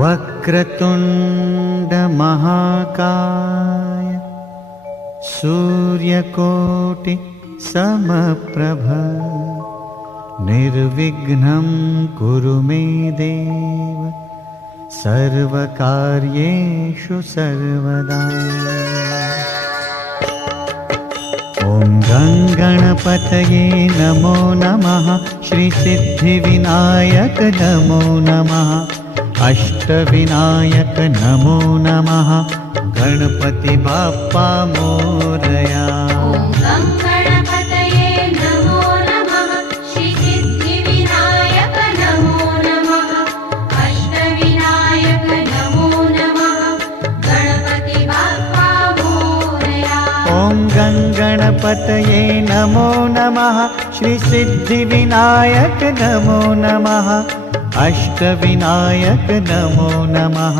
वक्रतुंड महाकाय सूर्यकोटि समप्रभ निर्विघ्नं कुरु मे देव सर्वकार्येषु सर्वदा। ॐ गणपतये नमो नमः, श्री सिद्धिविनायक नमो नमः, अष्टविनायक नमो नमः, गणपति बाप्पा मोरया। गणपतये नमो नमः, श्री सिद्धिविनायक नमो नमः, अष्टविनायक नमो नमः,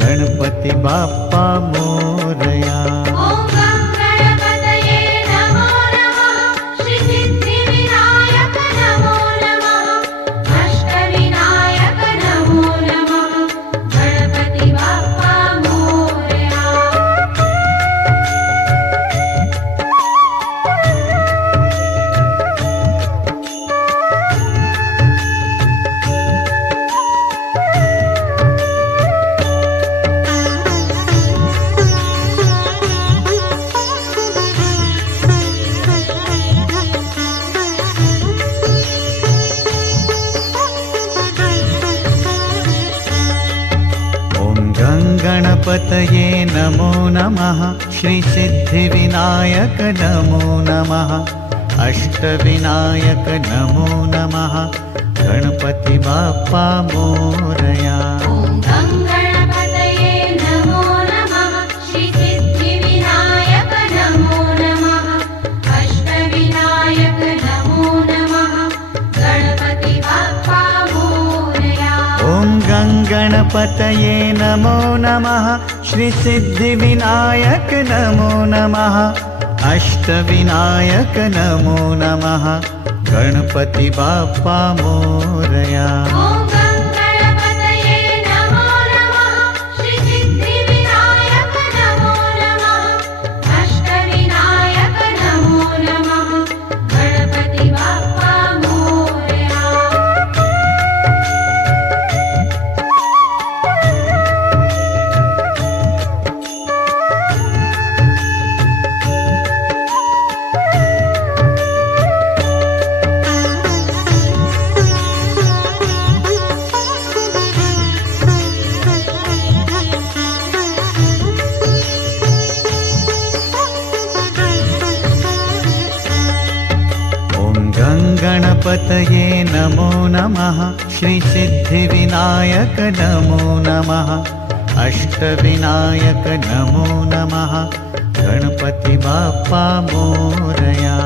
गणपति बाप्पा मोरया। गणपतये नमो नमः, श्री सिद्धिविनायक नमो नमः, अष्टविनायक नमो नमः, गणपति बाप्पा मोरया। गणपतये नमो नमः, श्री सिद्धिविनायक नमो नमः, अष्टविनायक नमो नमः, गणपति बाप्पा मोरया। गणपतये नमो नमः, श्री सिद्धिविनायक नमो नमः, अष्टविनायक नमो नमः, गणपति बाप्पा मोरया।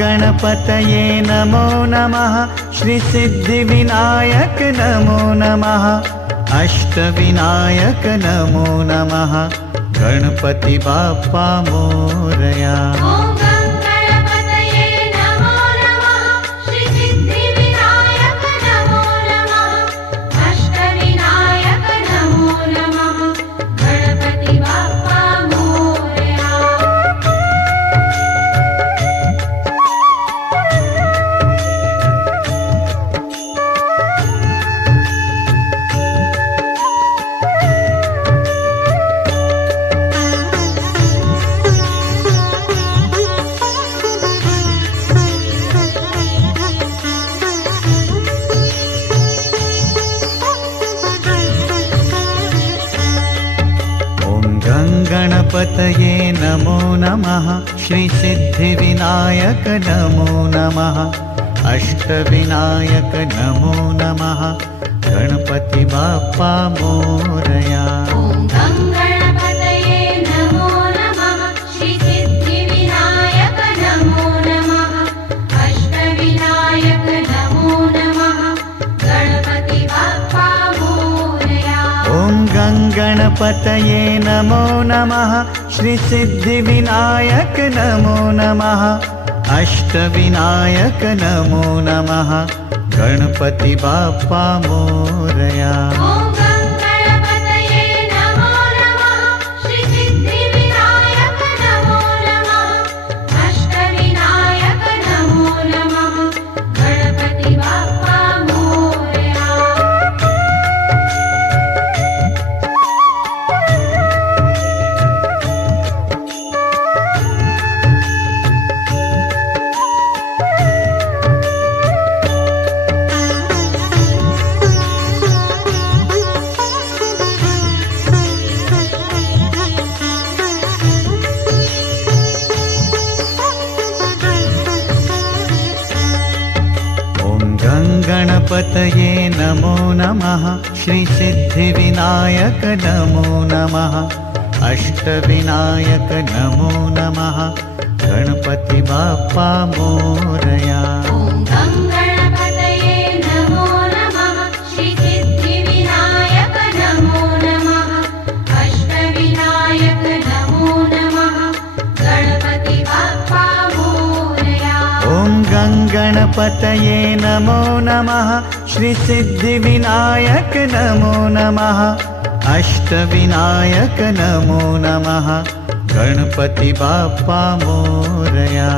गणपतये नमो नमः, श्री सिद्धिविनायक नमो नमः, अष्टविनायक नमो नमः, गणपति बाप्पा मोरया। गणपतये नमो नमः, श्री सिद्धिविनायक नमो नमः, अष्टविनायक नमो नमः, गणपति बाप्पा मोरया। गणपतये नमो नमः श्रीसिद्धिविनायक नमो नमः अष्टविनायक नमो नमः गणपति बाप्पा मोरया। गणपतये नमो नमः श्रीसिद्धिविनायक नमो नमः अष्टविनायक नमो नमः गणपति बाप्पा मोरया। गणपतये नमो नमः श्रीसिद्धिविनायक नमो नमः अष्टविनायक नमो नमः गणपति बाप्पा मोरया।